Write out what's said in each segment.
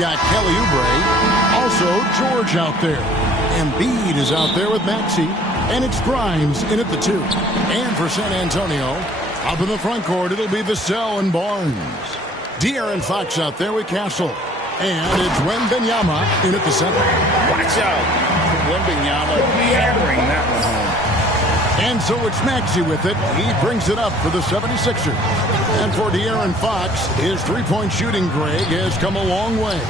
got Kelly Oubre. Also, George out there. Embiid is out there with Maxey. And it's Grimes in at the 2. And for San Antonio, up in the front court, it'll be Vassell and Barnes. De'Aaron Fox out there with Castle. And it's Wembanyama in at the 7. Watch out. Wembanyama hammering that one home. And so it's Maxey with it. He brings it up for the 76ers. And for De'Aaron Fox, his three-point shooting, Greg, has come a long way.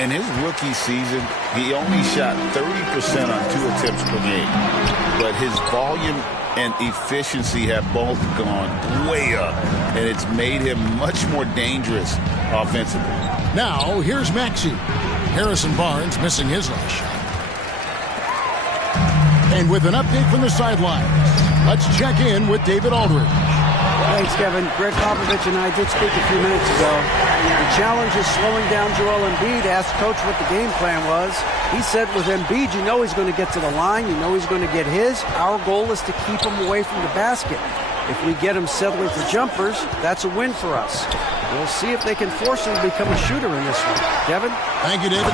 In his rookie season, he only shot 30% on 2 attempts per game. But his volume and efficiency have both gone way up, and it's made him much more dangerous offensively. Now, here's Maxey. Harrison Barnes missing his last shot. And with an update from the sidelines, let's check in with David Aldridge. Thanks, Kevin. Greg Popovich and I did speak a few minutes ago. The challenge is slowing down Joel Embiid. Asked Coach what the game plan was. He said with Embiid, you know he's going to get to the line. You know he's going to get his. Our goal is to keep him away from the basket. If we get him settling for jumpers, that's a win for us. We'll see if they can force him to become a shooter in this one. Kevin? Thank you, David.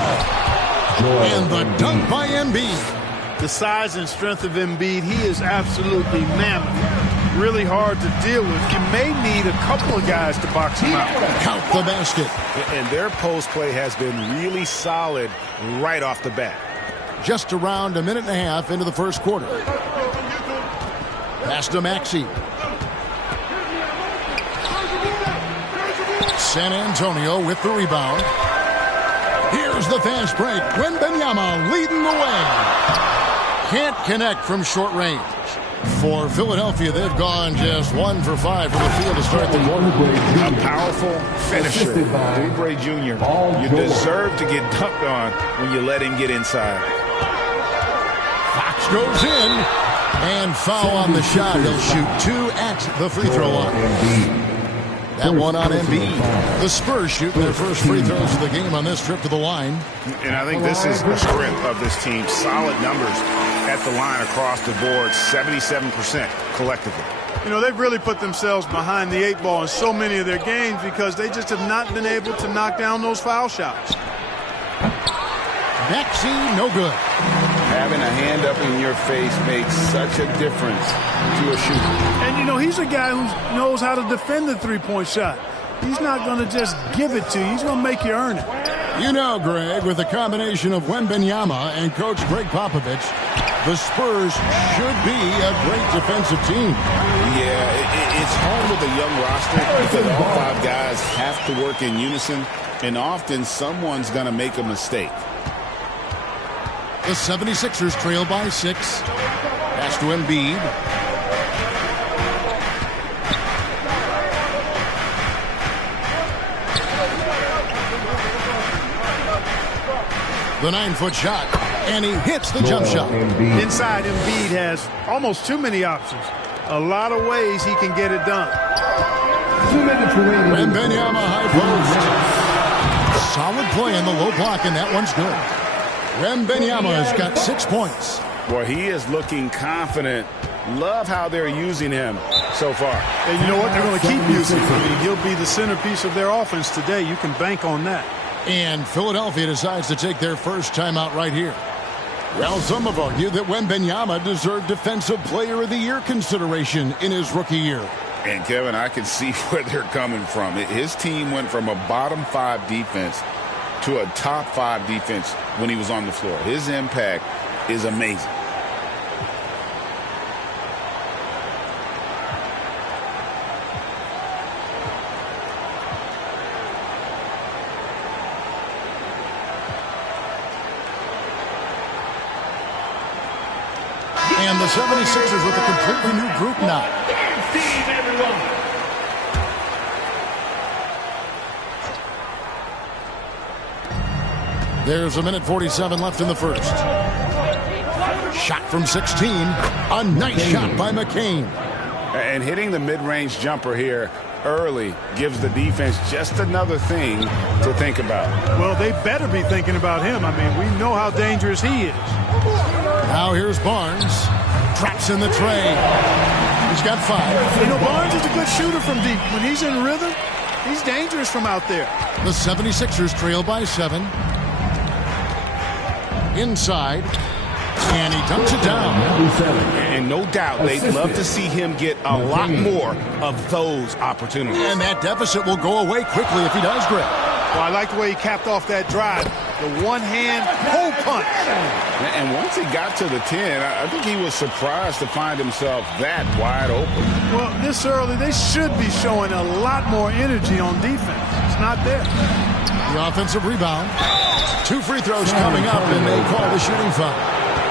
And the dunk by Embiid. The size and strength of Embiid, he is absolutely mammoth. Really hard to deal with. You may need a couple of guys to box him out. Count the basket. And their post play has been really solid right off the bat. Just around a minute and a half into the first quarter. Pass to Maxey. San Antonio with the rebound. Here's the fast break. Wembanyama leading the way. Can't connect from short range. For Philadelphia, they've gone just 1 for 5 from the field to start the quarter. A powerful finisher. Oubre Jr. You deserve to get dunked on when you let him get inside. Fox goes in. And foul on the shot. He'll shoot 2 at the free throw line. That one on Embiid. The Spurs shooting their first free throws of the game on this trip to the line. And I think this is the strength of this team. Solid numbers at the line across the board. 77% collectively. You know, they've really put themselves behind the 8 ball in so many of their games because they just have not been able to knock down those foul shots. Maxey, no good. Having a hand up in your face makes such a difference to a shooter. And, you know, he's a guy who knows how to defend the three-point shot. He's not going to just give it to you. He's going to make you earn it. You know, Greg, with the combination of Wembanyama and Coach Greg Popovich, the Spurs should be a great defensive team. Yeah, it's hard with a young roster because all 5 guys have to work in unison, and often someone's going to make a mistake. The 76ers trail by 6. Pass to Embiid. The 9-foot shot, and he hits the jump shot. Inside, Embiid has almost too many options. A lot of ways he can get it done. Wembanyama high post. Solid play in the low block, and that one's good. Wembanyama has got 6 points. Boy, he is looking confident. Love how they're using him so far. And you know what? They're going to keep using him. I mean, he'll be the centerpiece of their offense today. You can bank on that. And Philadelphia decides to take their first timeout right here. Well, some have argued that Wembanyama deserved Defensive Player of the Year consideration in his rookie year. And, Kevin, I can see where they're coming from. His team went from a bottom 5 defense to a top 5 defense when he was on the floor. His impact is amazing. And the 76ers with a completely new group now. There's a minute 47 left in the first. Shot from 16. A nice shot by McCain. And hitting the mid-range jumper here early gives the defense just another thing to think about. Well, they better be thinking about him. I mean, we know how dangerous he is. Now here's Barnes. Traps in the tray. He's got 5. You know, Barnes is a good shooter from deep. When he's in rhythm, he's dangerous from out there. The 76ers trail by 7. Inside. And he dunks it down. And no doubt they'd love to see him get a lot more of those opportunities. And that deficit will go away quickly if he does, Greg. Well, I like the way he capped off that drive. The one-hand pull punch. And once he got to the 10, I think he was surprised to find himself that wide open. Well, this early, they should be showing a lot more energy on defense. It's not there. The offensive rebound. 2 free throws coming up, and they call the shooting foul.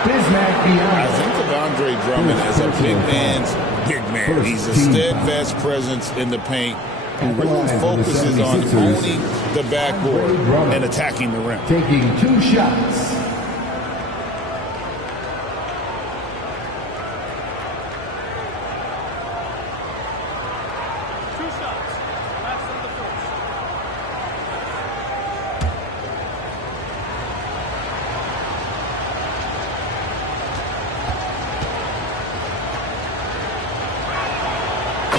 I think of Andre Drummond as a big man's big man. He's a steadfast presence in the paint who really focuses on owning the backboard and attacking the rim. Taking 2 shots.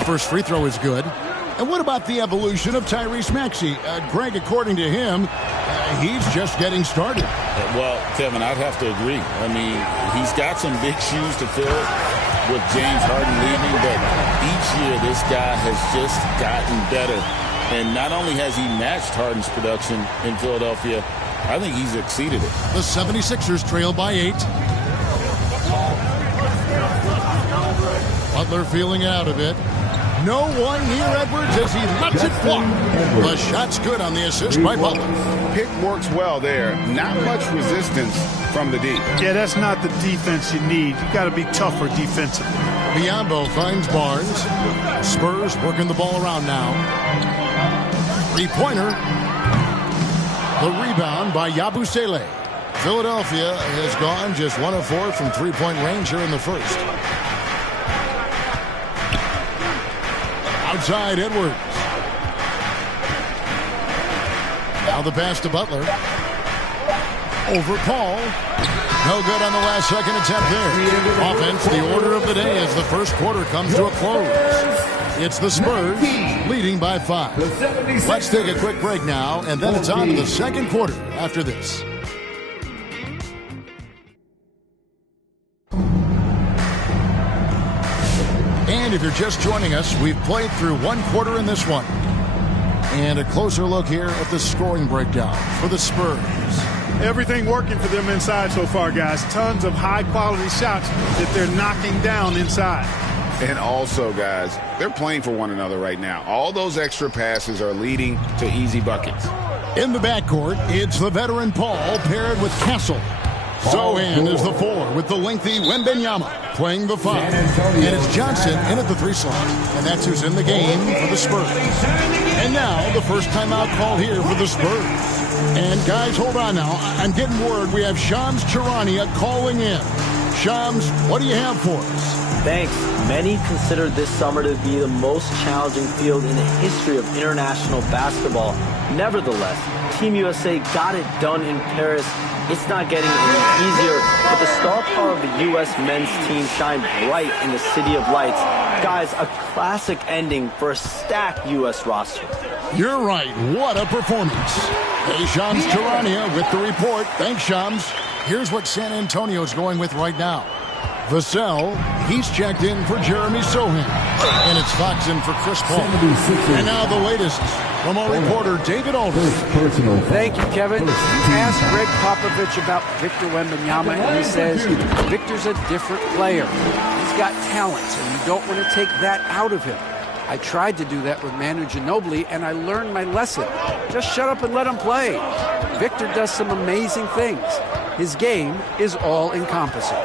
First free throw is good. And what about the evolution of Tyrese Maxey? Greg, according to him, he's just getting started. Well, Kevin, I'd have to agree. I mean, he's got some big shoes to fill with James Harden leaving, but each year this guy has just gotten better. And not only has he matched Harden's production in Philadelphia, I think he's exceeded it. The 76ers trail by 8. Butler feeling out of it. No one near Edwards as he lets it fly. The shot's good on the assist by Butler. Pick works well there. Not much resistance from the deep. Yeah, that's not the defense you need. You got to be tougher defensively. Biyombo finds Barnes. Spurs working the ball around now. 3-pointer. The rebound by Yabusele. Philadelphia has gone just 1 of 4 from 3-point range here in the first. Outside Edwards. Now the pass to Butler. Over Paul. No good on the last second attempt there. Offense, the order of the day as the first quarter comes to a close. It's the Spurs leading by 5. Let's take a quick break now, and then it's on to the second quarter after this. And if you're just joining us, we've played through 1 quarter in this one. And a closer look here at the scoring breakdown for the Spurs. Everything working for them inside so far, guys. Tons of high-quality shots that they're knocking down inside. And also, guys, they're playing for one another right now. All those extra passes are leading to easy buckets. In the backcourt, it's the veteran Paul paired with Castle. Zohan is the 4 with the lengthy Wembanyama playing the 5. And it's Johnson in at the 3 slot. And that's who's in the game for the Spurs. And now the first timeout call here for the Spurs. And guys, hold on now. I'm getting word we have Shams Charania calling in. Shams, what do you have for us? Thanks. Many consider this summer to be the most challenging field in the history of international basketball. Nevertheless, Team USA got it done in Paris. It's not getting any easier, but the star power of the U.S. men's team shined bright in the City of Lights. Guys, a classic ending for a stacked U.S. roster. You're right. What a performance. Hey, Shams Charania with the report. Thanks, Shams. Here's what San Antonio's going with right now. Vassell, he's checked in for Jeremy Sohan. And it's Fox in for Chris Paul. And now the latest from our reporter, David Aldridge. Thank you, Kevin. You asked Greg Popovich about Victor Wembanyama, and he says Victor's a different player. He's got talent, and you don't want to take that out of him. I tried to do that with Manu Ginobili, and I learned my lesson. Just shut up and let him play. Victor does some amazing things. His game is all-encompassing.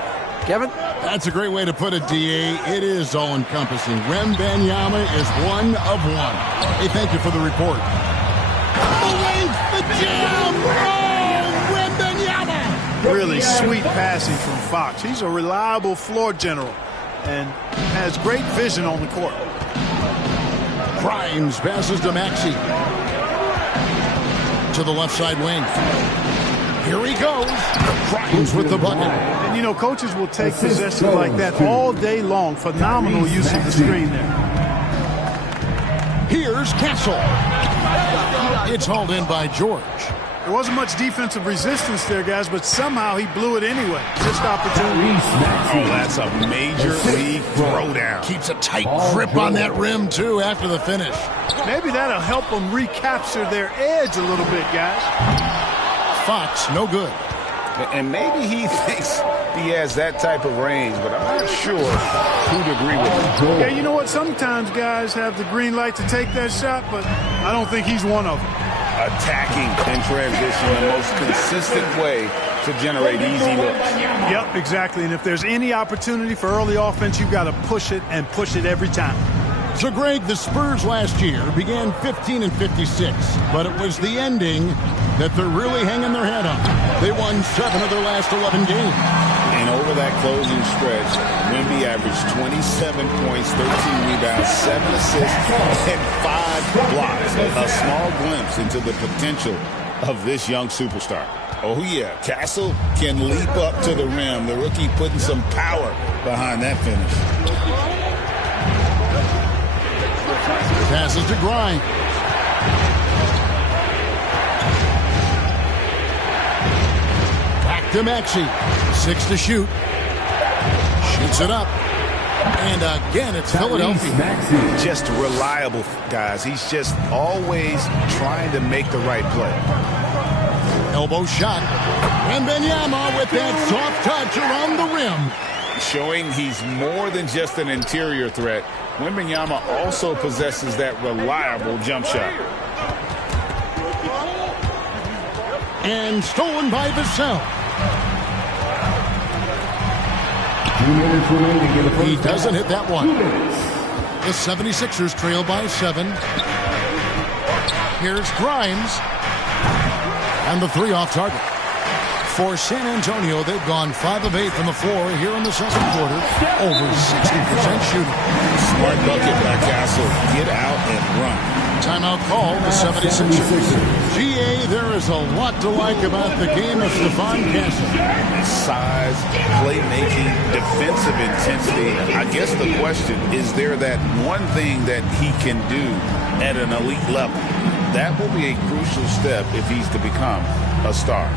Kevin? That's a great way to put it, D.A. It is all-encompassing. Wembanyama is 1 of 1. Hey, thank you for the report. The length, the jam! Oh, Wembanyama! Really sweet passing from Fox. He's a reliable floor general and has great vision on the court. Grimes passes to Maxey. To the left side wing. Here he goes. Grimes with the bucket. And, you know, coaches will take possession like that all day long. Phenomenal use of the screen there. Here's Castle. It's hauled in by George. There wasn't much defensive resistance there, guys, but somehow he blew it anyway. Just opportunity. Oh, that's a major league throwdown. Keeps a tight grip on that rim, too, after the finish. Maybe that'll help them recapture their edge a little bit, guys. Fox, no good. And maybe he thinks he has that type of range, but I'm not sure who'd agree with him. Yeah, you know what? Sometimes guys have the green light to take that shot, but I don't think he's one of them. Attacking in transition, the most consistent way to generate easy looks. Yep, exactly. And if there's any opportunity for early offense, you've got to push it and push it every time. So, Greg, the Spurs last year began 15-56, but it was the ending that they're really hanging their head on. They won 7 of their last 11 games. And over that closing stretch, Wemby averaged 27 points, 13 rebounds, 7 assists, and 5 blocks. A small glimpse into the potential of this young superstar. Oh, yeah, Castle can leap up to the rim. The rookie putting some power behind that finish. Passes to Grimes. Back to Maxey. 6 to shoot. Shoots it up. And again, it's Philadelphia. Just reliable, guys. He's just always trying to make the right play. Elbow shot. Wembanyama with that soft touch around the rim. Showing he's more than just an interior threat. Wembanyama also possesses that reliable jump shot. And stolen by Vassell. He doesn't hit that one. The 76ers trail by 7. Here's Grimes. And the 3 off target. For San Antonio, they've gone 5 of 8 from the floor here in the second quarter. Over 60% shooting. Smart bucket by Castle. Get out and run. Timeout call, the 76ers. GA, there is a lot to like about the game of Stephon Castle. Size, playmaking, defensive intensity. I guess the question, is there that one thing that he can do at an elite level? That will be a crucial step if he's to become a star.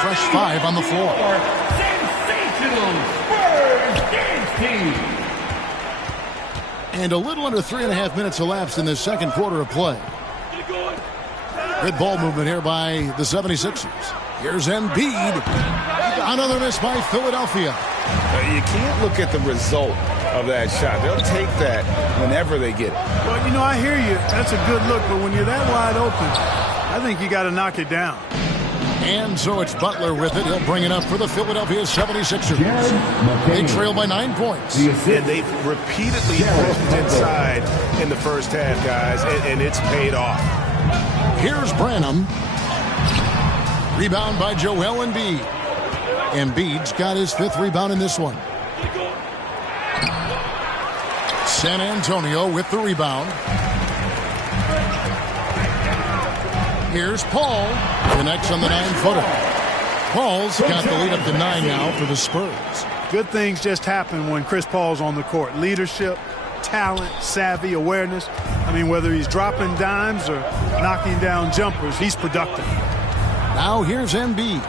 Fresh 5 on the floor. Sensational Spurs dance team. And a little under 3.5 minutes elapsed in this second quarter of play. Good ball movement here by the 76ers. Here's Embiid. Another miss by Philadelphia. You can't look at the result of that shot. They'll take that whenever they get it. Well, you know, I hear you. That's a good look, but when you're that wide open, I think you got to knock it down. And so it's Butler with it. He'll bring it up for the Philadelphia 76ers. They trail by 9 points. And they've repeatedly pushed inside in the first half, guys, and it's paid off. Here's Branham. Rebound by Joel Embiid. Embiid's got his 5th rebound in this one. San Antonio with the rebound. Here's Paul. Connects on the 9-footer. Paul's got the lead up to 9 now for the Spurs. Good things just happen when Chris Paul's on the court. Leadership, talent, savvy, awareness. I mean, whether he's dropping dimes or knocking down jumpers, he's productive. Now here's Embiid.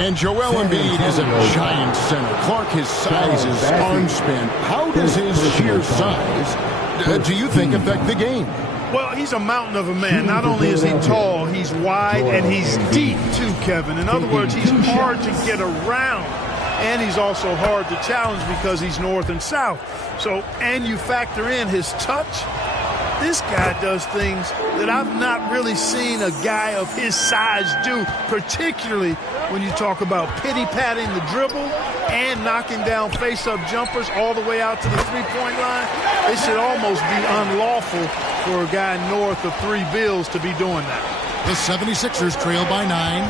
And Joel Embiid is a giant center. Clark, his size, his arm span. How does his sheer size, do you think, affect the game? Well, he's a mountain of a man. Not only is he tall, he's wide, and he's deep, too, Kevin. In other words, he's hard to get around, and he's also hard to challenge because he's north and south. So, and you factor in his touch, This guy does things that I've not really seen a guy of his size do, particularly when you talk about pity-patting the dribble and knocking down face-up jumpers all the way out to the three-point line. It should almost be unlawful for a guy north of 3 bills to be doing that. The 76ers trail by 9.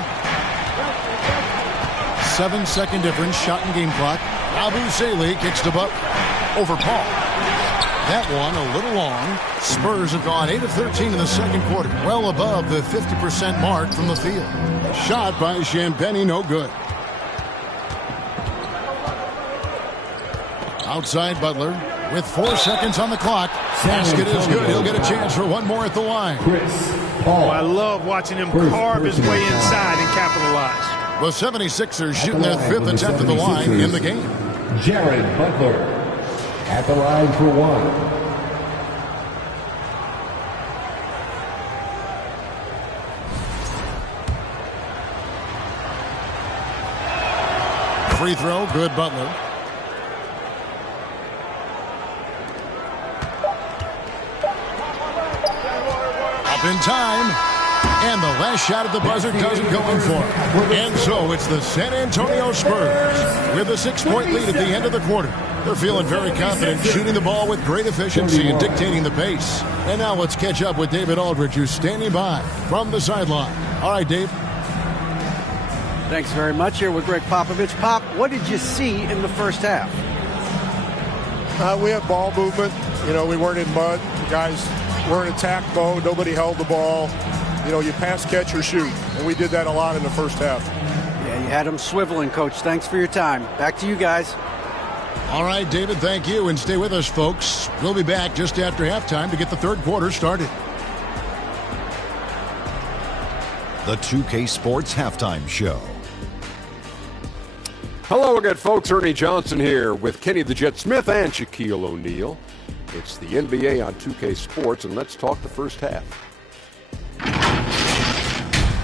7-second difference, shot and game clock. Abu Zayle kicks to Butler over Paul. That one a little long. Spurs have gone 8 of 13 in the second quarter, well above the 50% mark from the field. Shot by Champagnie, no good. Outside Butler with 4 seconds on the clock. Basket is good. He'll get a chance for one more at the line. Oh, I love watching him carve his way inside and capitalize. The 76ers shooting their 5th attempt at the line in the game. Jared Butler at the line for 1. Free throw, good Butler. Up in time. And the last shot at the buzzer doesn't go in for him. And so it's the San Antonio Spurs with a 6-point lead at the end of the quarter. They're feeling very confident, shooting the ball with great efficiency and dictating the pace. And now let's catch up with David Aldridge, who's standing by from the sideline. All right, Dave. Thanks very much. Here with Greg Popovich. Pop, what did you see in the first half? We had ball movement. You know, we weren't in mud. The guys were in attack mode. Nobody held the ball. You know, you pass, catch, or shoot. And we did that a lot in the first half. Yeah, you had them swiveling, Coach. Thanks for your time. Back to you guys. All right, David, thank you. And stay with us, folks. We'll be back just after halftime to get the third quarter started. The 2K Sports Halftime Show. Hello again, folks. Ernie Johnson here with Kenny the Jet Smith and Shaquille O'Neal. It's the NBA on 2K Sports, and let's talk the first half.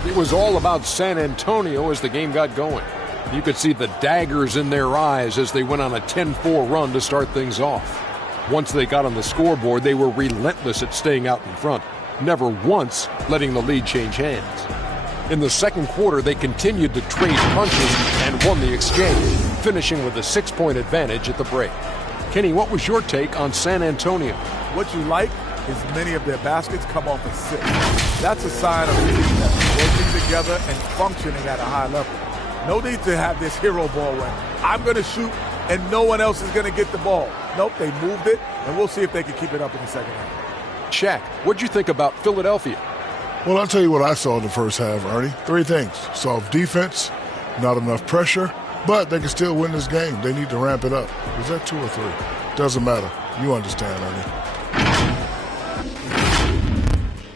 It was all about San Antonio as the game got going. You could see the daggers in their eyes as they went on a 10-4 run to start things off. Once they got on the scoreboard, they were relentless at staying out in front, never once letting the lead change hands. In the second quarter, they continued to trade punches and won the exchange, finishing with a 6-point advantage at the break. Kenny, what was your take on San Antonio? What you like is many of their baskets come off assist. That's a sign of a team that's working together and functioning at a high level. No need to have this hero ball when I'm going to shoot and no one else is going to get the ball. Nope, they moved it, and we'll see if they can keep it up in the second half. Shaq, what'd you think about Philadelphia? Well, I'll tell you what I saw in the first half, Ernie. 3 things. Soft defense, not enough pressure, but they can still win this game. They need to ramp it up. Is that 2 or 3? Doesn't matter. You understand, Ernie.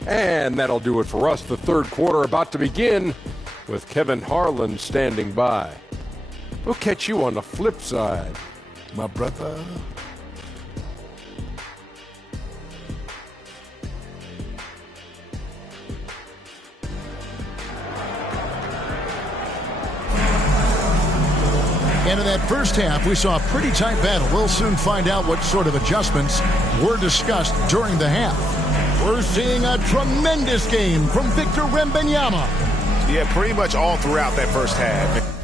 And that'll do it for us. The third quarter about to begin with Kevin Harlan standing by. We'll catch you on the flip side, my brother. And in that first half, we saw a pretty tight battle. We'll soon find out what sort of adjustments were discussed during the half. We're seeing a tremendous game from Victor Wembanyama. Yeah, pretty much all throughout that first half.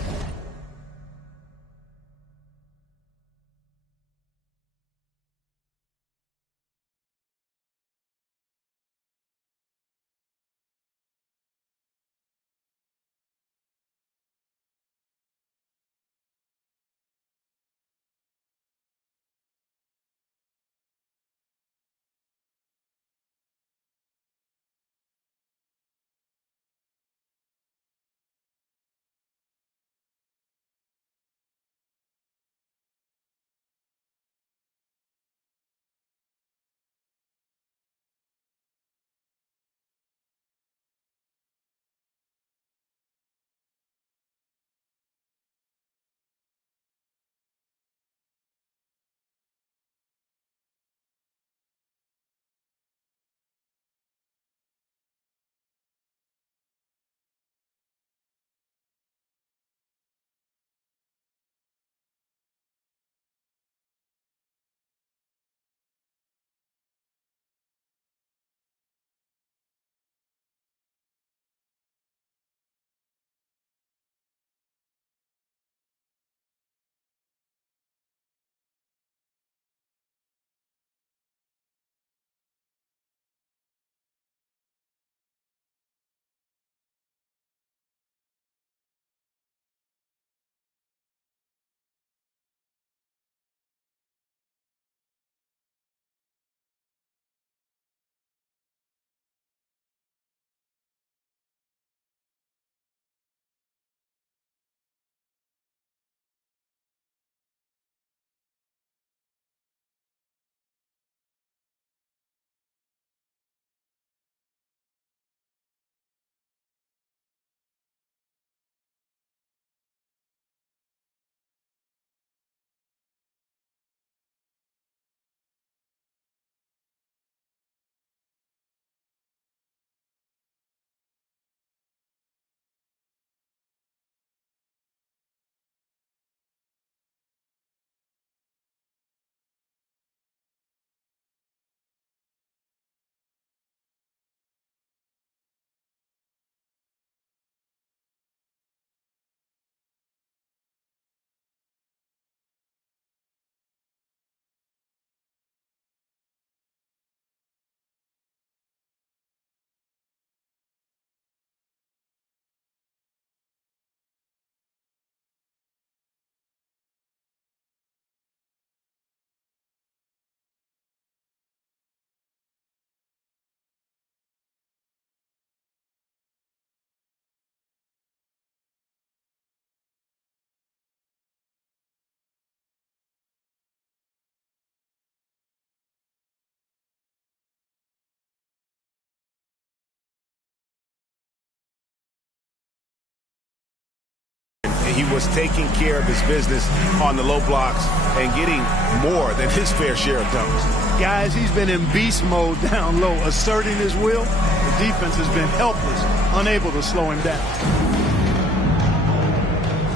and he was taking care of his business on the low blocks and getting more than his fair share of dunks. Guys, he's been in beast mode down low, asserting his will. The defense has been helpless, unable to slow him down.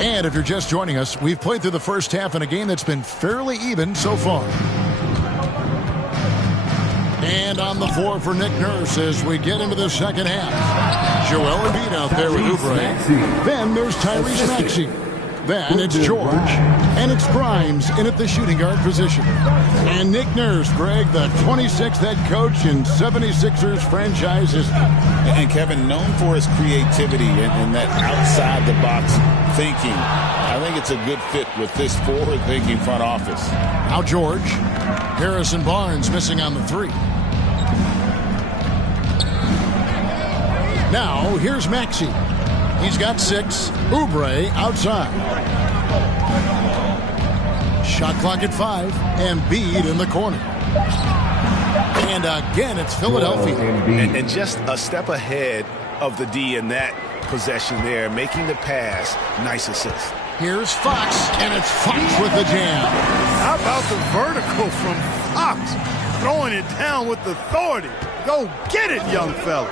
And if you're just joining us, we've played through the first half in a game that's been fairly even so far. And on the floor for Nick Nurse as we get into the second half. Joel Embiid out there with Oubre. Then there's Tyrese Maxey. Then it's George. And it's Grimes in at the shooting guard position. And Nick Nurse, Greg, the 26th head coach in 76ers franchise history. And Kevin, known for his creativity and that outside-the-box thinking. I think it's a good fit with this forward-thinking front office. Now George. Harrison Barnes missing on the three. Now, here's Maxey. He's got 6. Oubre outside. Shot clock at 5. Embiid in the corner. And again, it's Philadelphia. And just a step ahead of the D in that possession there, making the pass. Nice assist. Here's Fox, and it's Fox with the jam. How about the vertical from Fox? Throwing it down with authority. Go get it, young fella.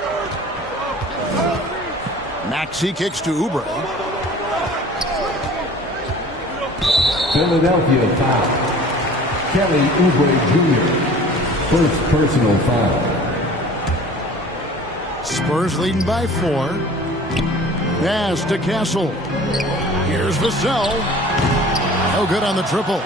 Maxey kicks to Oubre. Philadelphia foul. Kelly Oubre Jr. First personal foul. Spurs leading by 4. Pass to Castle. Here's Vassell. No good on the triple.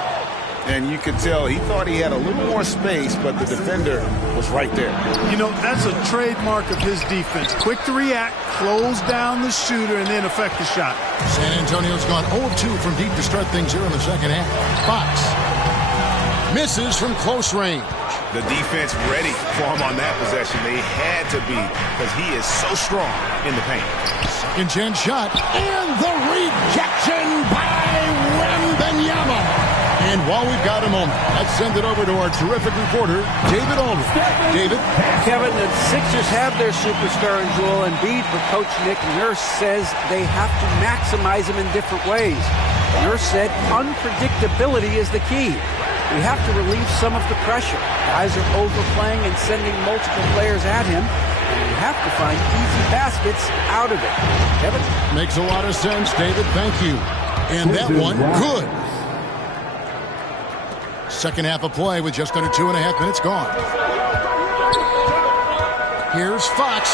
And you could tell he thought he had a little more space, but the defender was right there. You know, that's a trademark of his defense. Quick to react, close down the shooter, and then affect the shot. San Antonio's gone 0-2 from deep to start things here in the second half. Fox misses from close range. The defense ready for him on that possession. They had to be, because he is so strong in the paint. Second chance shot, and the rejection by Wembanyama. And while we've got a moment, let's send it over to our terrific reporter, David Aldridge. David? Kevin, the Sixers have their superstar in Joel Embiid, but Coach Nick Nurse says they have to maximize him in different ways. Nurse said unpredictability is the key. We have to relieve some of the pressure. Guys are overplaying and sending multiple players at him, and we have to find easy baskets out of it. Kevin? Makes a lot of sense, David. Thank you. And that one, good. Second half of play with just under 2.5 minutes gone. Here's Fox.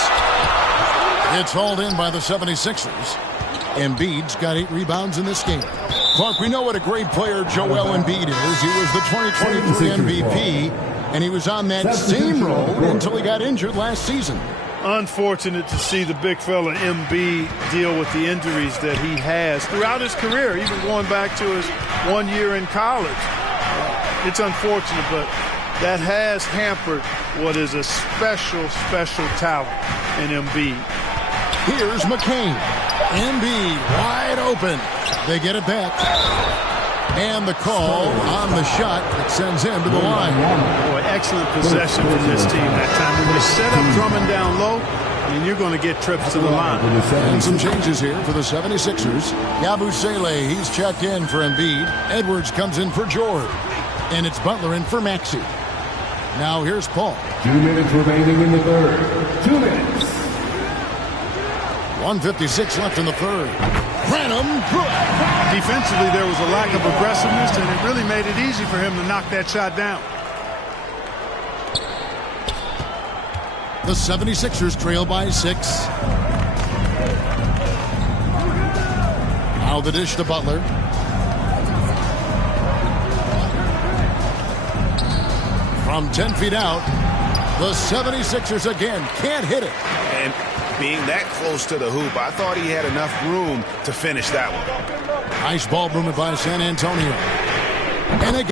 It's hauled in by the 76ers. Embiid's got 8 rebounds in this game. Clark, we know what a great player Joel Embiid is. He was the 2023 MVP, and he was on that same role until he got injured last season. Unfortunate to see the big fella Embiid deal with the injuries that he has throughout his career, even going back to his 1 year in college. It's unfortunate, but that has hampered what is a special talent in Embiid. Here's McCain. Embiid wide open. They get it back. And the call on the shot that sends him to the line. Boy, excellent possession from this team that time. When you set up Drummond down low, you're going to get trips to the line. And some changes here for the 76ers. Yabusele, he's checked in for Embiid. Edwards comes in for George. And it's Butler in for Maxey. Now here's Paul. 2 minutes remaining in the third. 2 minutes. 1:56 left in the third. Branham, good. Defensively, there was a lack of aggressiveness, and it really made it easy for him to knock that shot down. The 76ers trail by 6. Now the dish to Butler. From 10 feet out, the 76ers again can't hit it. And being that close to the hoop, I thought he had enough room to finish that one. Nice ball movement by San Antonio. And again.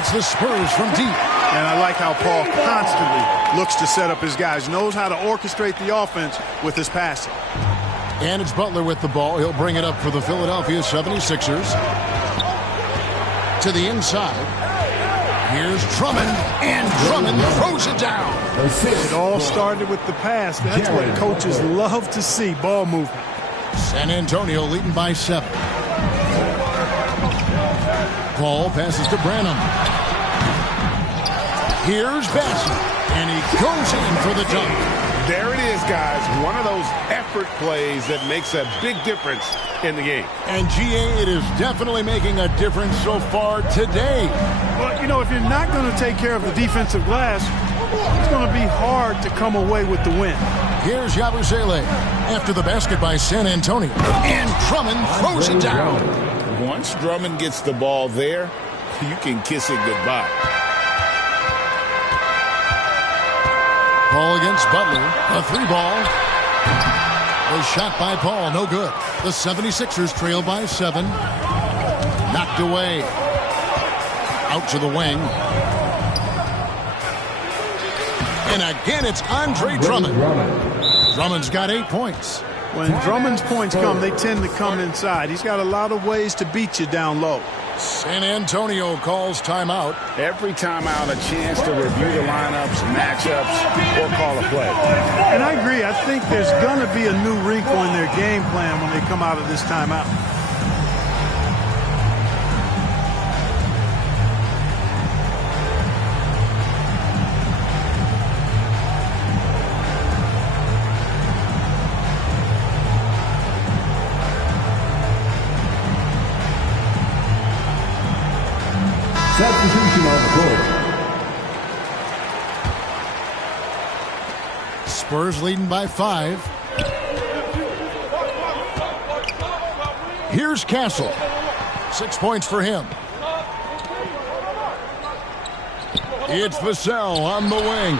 it's the Spurs from deep. And I like how Paul constantly looks to set up his guys, knows how to orchestrate the offense with his passing. And it's Butler with the ball. He'll bring it up for the Philadelphia 76ers. To the inside. Here's Drummond, and Drummond throws it down. It all started with the pass. That's what coaches love to see, ball movement. San Antonio leading by 7. Paul passes to Branham. Here's Bassett, and he goes in for the dunk. There it is, guys. One of those effort plays that makes a big difference in the game. And, GA, it is definitely making a difference so far today. Well, you know, if you're not going to take care of the defensive glass, it's going to be hard to come away with the win. Here's Yabusele after the basket by San Antonio. And Drummond throws it down. Once Drummond gets the ball there, you can kiss it goodbye. Paul against Butler. A 3-ball. Was shot by Paul. No good. The 76ers trail by 7. Knocked away. Out to the wing. And again, it's Andre Drummond. Drummond's got 8 points. When Drummond's points come, they tend to come inside. He's got a lot of ways to beat you down low. San Antonio calls timeout. Every timeout, a chance to review the lineups, matchups, or call a play. And I agree. I think there's going to be a new wrinkle in their game plan when they come out of this timeout. Substitution on the court. Spurs leading by 5. Here's Castle. 6 points for him. It's Vassell on the wing.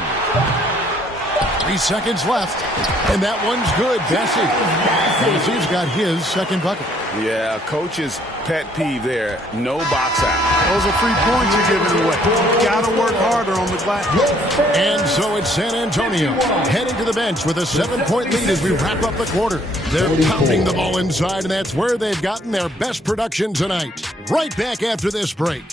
3 seconds left. And that one's good. Bassey's got his second bucket. Yeah, coach's pet peeve there. No box out. Those are 3 points you're giving away. You got to work harder on the glass. And so it's San Antonio heading to the bench with a 7-point lead as we wrap up the quarter. They're pounding the ball inside, and that's where they've gotten their best production tonight. Right back after this break.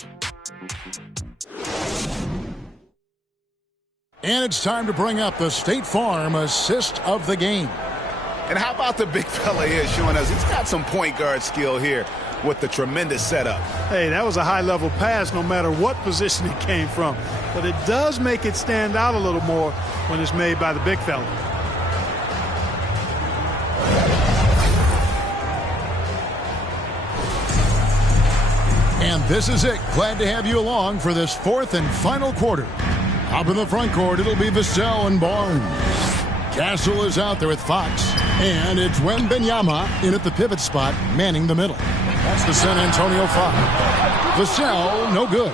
And it's time to bring up the State Farm assist of the game. And how about the big fella here showing us he's got some point guard skill here with the tremendous setup. Hey, that was a high-level pass no matter what position it came from. But it does make it stand out a little more when it's made by the big fella. And this is it. Glad to have you along for this 4th and final quarter. Up in the front court, it'll be Vassell and Barnes. Castle is out there with Fox. And it's Wembanyama in at the pivot spot, manning the middle. That's the San Antonio 5. Vassell, no good.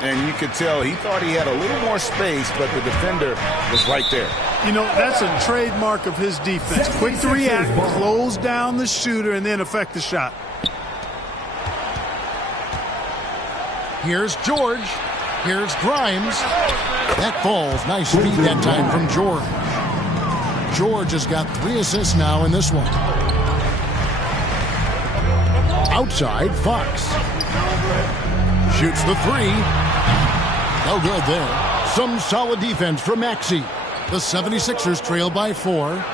And you could tell he thought he had a little more space, but the defender was right there. You know, that's a trademark of his defense. Quick to react, close down the shooter, and then affect the shot. Here's George. Here's Grimes. That falls. Nice speed that time from George. George has got 3 assists now in this one. Outside, Fox. Shoots the 3. No good there. Some solid defense from Maxey. The 76ers trail by 4.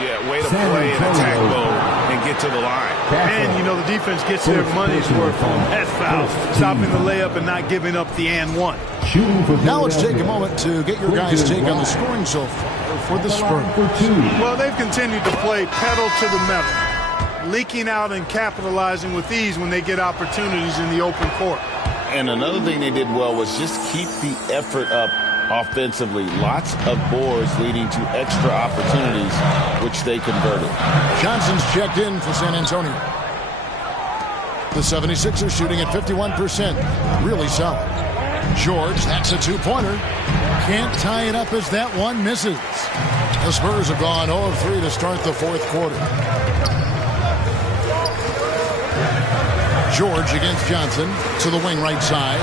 Yeah, way to play in attack mode and get to the line. And, you know, the defense gets their money's worth on that foul. Stopping the layup and not giving up the and one. Now let's take a moment to get your guys' take on the scoring so far for the Spurs. Well, they've continued to play pedal to the metal, leaking out and capitalizing with ease when they get opportunities in the open court. And another thing they did well was just keep the effort up offensively. Lots of boards leading to extra opportunities, which they converted. Johnson's checked in for San Antonio. The 76ers shooting at 51%. Really solid. George, that's a 2-pointer. Can't tie it up as that one misses. The Spurs have gone 0 of 3 to start the 4th quarter. George against Johnson to the wing right side.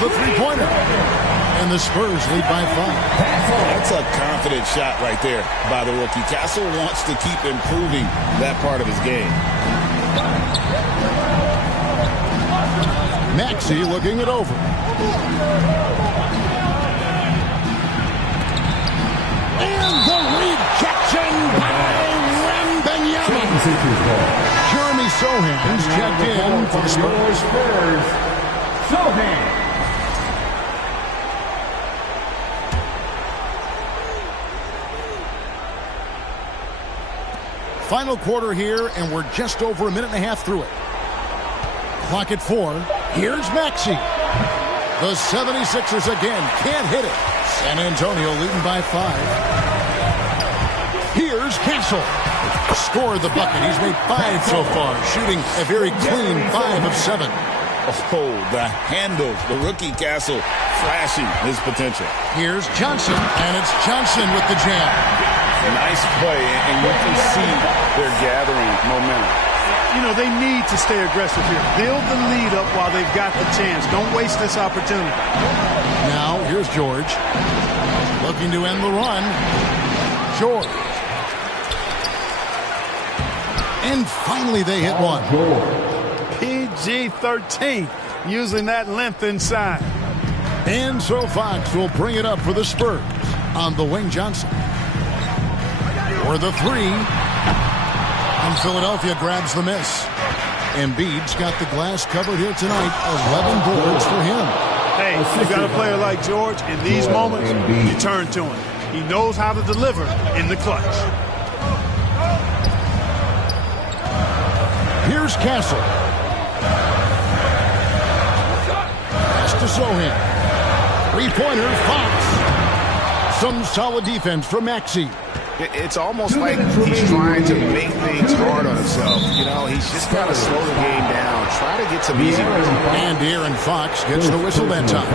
the three-pointer. And the Spurs lead by 5. That's a confident shot right there by the rookie. Castle wants to keep improving that part of his game. Maxey looking it over. And the rejection by Wembanyama. Jeremy Sohan's checked in for the Spurs. Sohan. Final quarter here, and we're just over a minute and a half through it. Clock at 4. Here's Maxey. The 76ers again can't hit it. San Antonio leading by 5. Here's Castle. Scored the bucket. He's made 5 so far, shooting a very clean 5 of 7. Oh, the handle. The rookie Castle flashing his potential. Here's Johnson, and it's Johnson with the jam. Nice play, and you can see they're gathering momentum. You know, they need to stay aggressive here. Build the lead up while they've got the chance. Don't waste this opportunity. Now, here's George. Looking to end the run. George. And finally they hit one. PG-13, using that length inside. And so Fox will bring it up for the Spurs on the wing. Johnson. For the 3. And Philadelphia grabs the miss. Embiid's got the glass covered here tonight. 11 boards for him. Hey, you got a player like George, in these moments, you turn to him. He knows how to deliver in the clutch. Here's Castle. Pass to Sohan. Three-pointer, Fox. Some solid defense from Maxey. It's almost like he's trying to make things hard on himself. You know, he's just got to slow the game down. Try to get some easy ones. And De'Aaron Fox gets the whistle that time.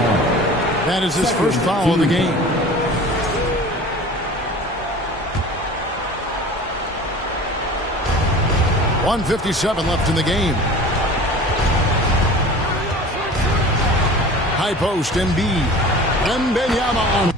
That is his first foul of the game. .157 left in the game. High post, Embiid. Wembanyama on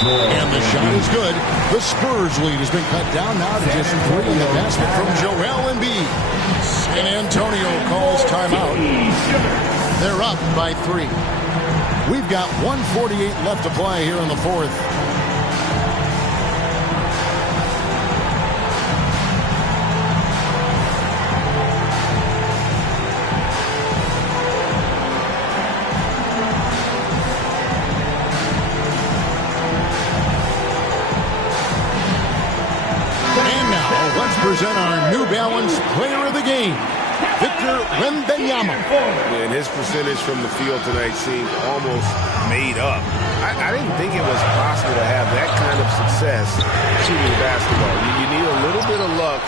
And the shot is good. The Spurs lead has been cut down now to just 3 in the basket from Joel Embiid. San Antonio calls timeout. They're up by 3. We've got 1:48 left to play here in the fourth. Present our New Balance Player of the Game, Victor Wembanyama. And his percentage from the field tonight seemed almost made up. I didn't think it was possible to have that kind of success shooting basketball. You need a little bit of luck,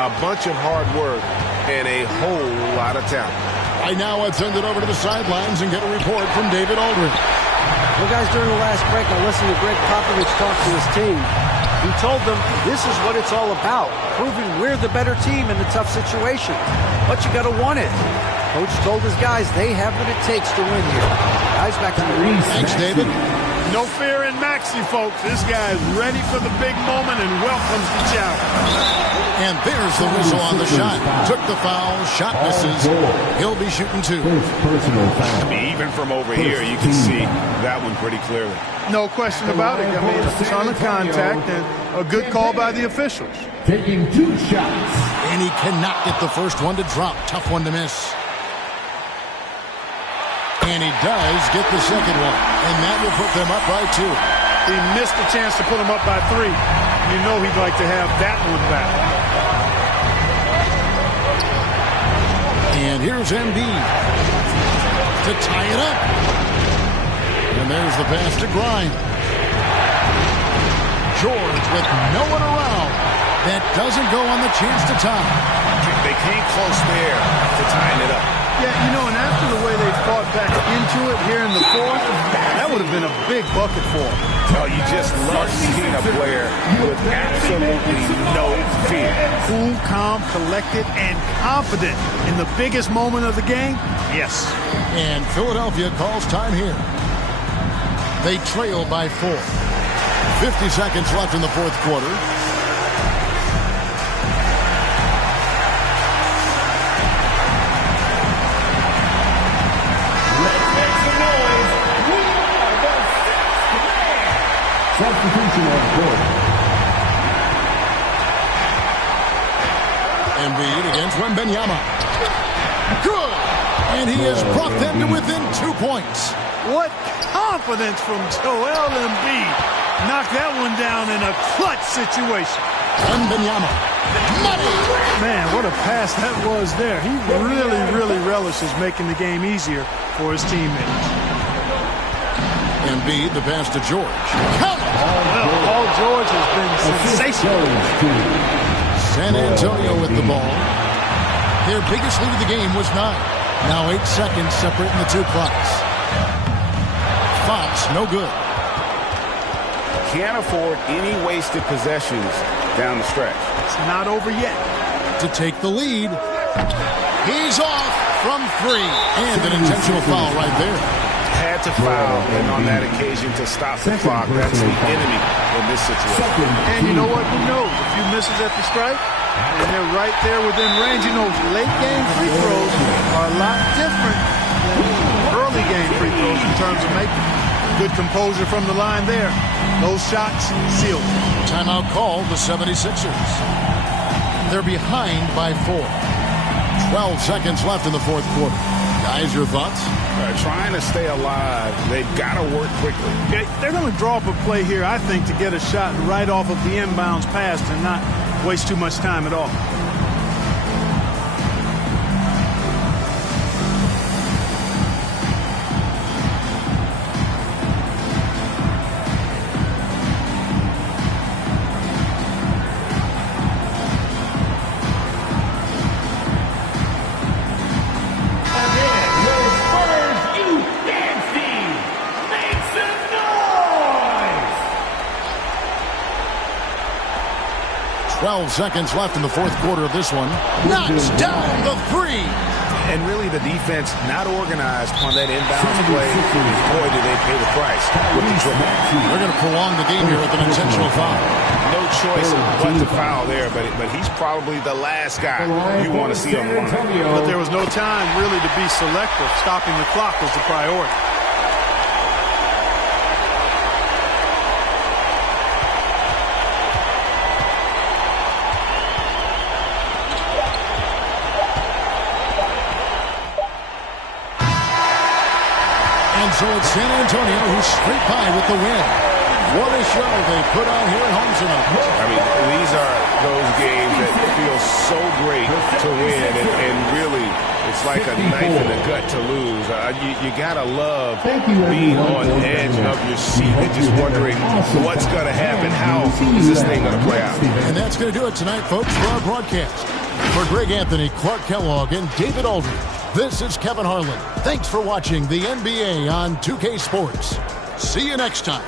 a bunch of hard work, and a whole lot of talent. Right now, I'd send it over to the sidelines and get a report from David Aldridge. Well, guys, during the last break, I listened to Greg Popovich talk to his team. He told them this is what it's all about, proving we're the better team in the tough situation. But you got to want it. Coach told his guys they have what it takes to win here. Guys, back to the ring. Thanks, David. No fear in Maxey, folks. This guy is ready for the big moment and welcomes the challenge. And there's the whistle on the shot. Took the foul. Shot misses. He'll be shooting 2. I mean, even from over here, you can see that one pretty clearly. No question about it. I mean, a ton of contact and a good call by the officials. Taking 2 shots. And he cannot get the first one to drop. Tough one to miss. And he does get the second one. And that will put them up by 2. He missed the chance to put them up by 3. You know he'd like to have that one back. And here's Embiid to tie it up. And there's the pass to Grimes. George with no one around. That doesn't go on the chance to tie. They came close there to tying it up. Yeah, you know, and after the way they fought back into it here in the fourth, that would have been a big bucket for them. Oh, you just love seeing a player with absolutely no fear. Cool, calm, collected, and confident in the biggest moment of the game. Yes. And Philadelphia calls time here. They trail by 4. 50 seconds left in the fourth quarter. Substitution on court. Embiid against Wembanyama. Good! And he has brought them to within 2 points. What confidence from Joel Embiid. Knocked that one down in a clutch situation. Wembanyama. Money! Man, what a pass that was there. He really, really relishes making the game easier for his teammates. Embiid, the pass to George. Paul George has been sensational. San Antonio with the ball. Their biggest lead of the game was 9. Now 8 seconds separating the 2 clocks. Fox, no good. Can't afford any wasted possessions down the stretch. It's not over yet. To take the lead. He's off from 3. And an intentional foul right there. Had to foul, and on that occasion to stop the clock. That's the enemy in this situation. And you know what? Who knows? A few misses at the stripe, and they're right there within range. You know, late game free throws are a lot different than early game free throws in terms of making. Good composure from the line there. Those shots sealed. Timeout called the 76ers. They're behind by 4. 12 seconds left in the fourth quarter. Guys, your thoughts? Trying to stay alive. They've got to work quickly. They're going to draw up a play here, I think, to get a shot right off of the inbounds pass and not waste too much time at all. Seconds left in the fourth quarter of this one. Knocks down the 3. And really the defense not organized on that inbounds play. Boy, did they pay the price with the triple. They're going to prolong the game here with an intentional foul. No choice but to foul there, but he's probably the last guy you want to see on the line. But there was no time really to be selective. Stopping the clock was the priority. And so it's San Antonio who's straight by with the win. What a show they put on here at home tonight. I mean, these are those games that feel so great to win, and really, it's like a knife in the gut to lose. You gotta love being on the edge of your seat and just wondering what's gonna happen. How is this thing gonna play out? And that's gonna do it tonight, folks, for our broadcast. For Greg Anthony, Clark Kellogg, and David Aldridge, this is Kevin Harlan. Thanks for watching the NBA on 2K Sports. See you next time.